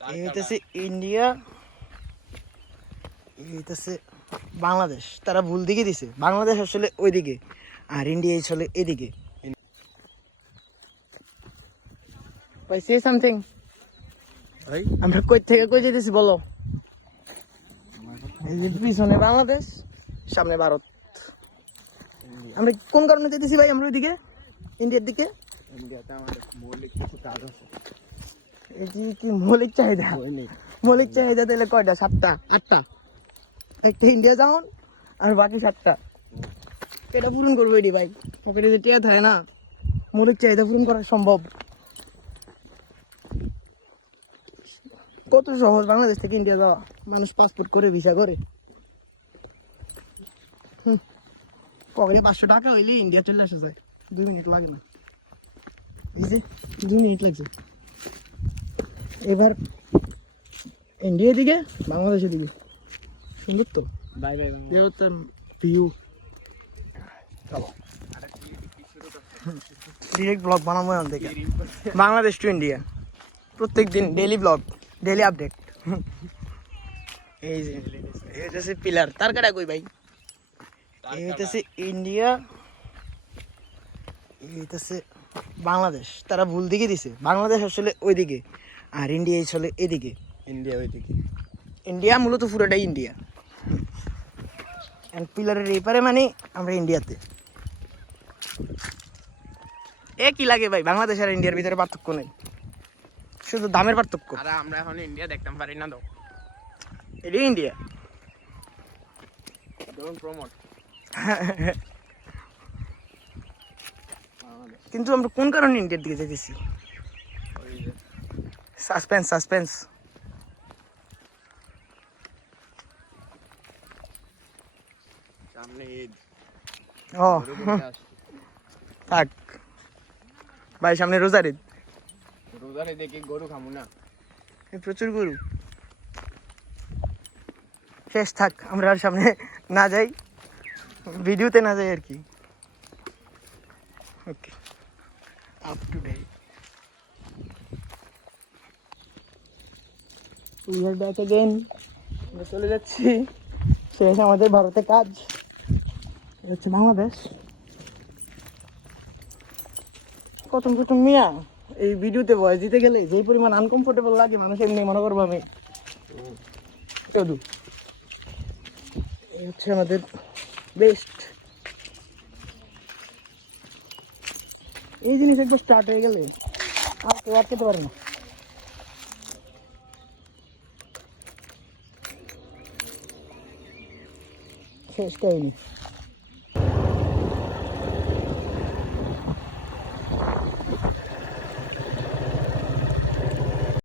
এইটাছে India, এইটাছে Bangladesh. তারা ভুল দিকে দিছে, বাংলাদেশ আসলে ওইদিকে আর ইন্ডিয়া আসলে এদিকে। ভাই সে সামথিং, আমরা কই থেকে কই যেতেছি বলো? এই যে পিছনে বাংলাদেশ, সামনে ভারত। আমরা কোন কারণে যেতেছি ভাই আমরা ওইদিকে, ইন্ডিয়ার দিকে? ইন্ডিয়াতে আমাদের মৌলিক কিছু কাজ আছে। এই যে কি মৌলিক চাহিদা? মৌলিক চাহিদা তাহলে কয়টা? 7টা 8টা। একটা ইন্ডিয়া যাওন আর বাকি 7টা এটা পূরণ করবো এটি ভাই। পকেটে যে টিয়া থাকে না, মৌলিক চাহিদা পূরণ করা সম্ভব। কত সহজ বাংলাদেশ থেকে ইন্ডিয়া যাওয়া, মানুষ পাসপোর্ট করে ভিসা করে। পকেটে 500 টাকা হইলে ইন্ডিয়া চলে আসা যায়, 2 মিনিট লাগে না। এই যে 2 মিনিট লাগছে। এবার ইন্ডিয়া দিকে বাংলাদেশের দিকে সুন্দর তো ভিউ। ডিরেক্ট ব্লগ বানাবো এখান থেকে, বাংলাদেশ টু ইন্ডিয়া, প্রত্যেক দিন ডেইলি ব্লগ, ডেইলি আপডেট। এই যে এইটাছে পিলার, তার কাটা কই ভাই? এইটাছে ইন্ডিয়া, এইটাছে বাংলাদেশ। তারা ভুল দিকে দিছে, বাংলাদেশ আসলে ওইদিকে আর ইন্ডিয়া আসলে এদিকে। ইন্ডিয়া ওইদিকে, ইন্ডিয়া মূলত পুরোটাই ইন্ডিয়া। পিলারের এপারে মানে আমরা ইন্ডিয়াতে। কি লাগে ভাই, বাংলাদেশ আর ইন্ডিয়ার ভিতরে পার্থক্য নেই, শুধু দামের পার্থক্য। আর আমরা এখন ইন্ডিয়া দেখতে পারি না তো, এটাই ইন্ডিয়া। Don't promote. কিন্তু আমরা কোন কারণে ইন্ডিয়ার দিকে যেতেছি? Suspense suspense. সামনে ঈদ, ও থাক ভাই, সামনে রোজার ঈদ। রোজারে দেখি গরু খামু না, প্রচুর গরু। শেষ থাক, আমরা আর সামনে না যাই, ভিডিওতে না যাই আর কি। Okay, up to date. We are back again. আমরা চলে যাচ্ছি, শেষ আমাদের ভারতে কাজ। এটা হচ্ছে বাংলাদেশ। প্রথম প্রথম মিয়া এই ভিডিওতে ভয়েস দিতে গেলে যে পরিমাণ আনকমফোর্টেবল লাগে, মানুষ এমনি মনে করবো আমি চলু। এই হচ্ছে আমাদের বেস্ট। এই জিনিস একবার স্টার্ট হয়ে গেলে আর কেউ আটকাতে পারে না। শেষ কাহিনী।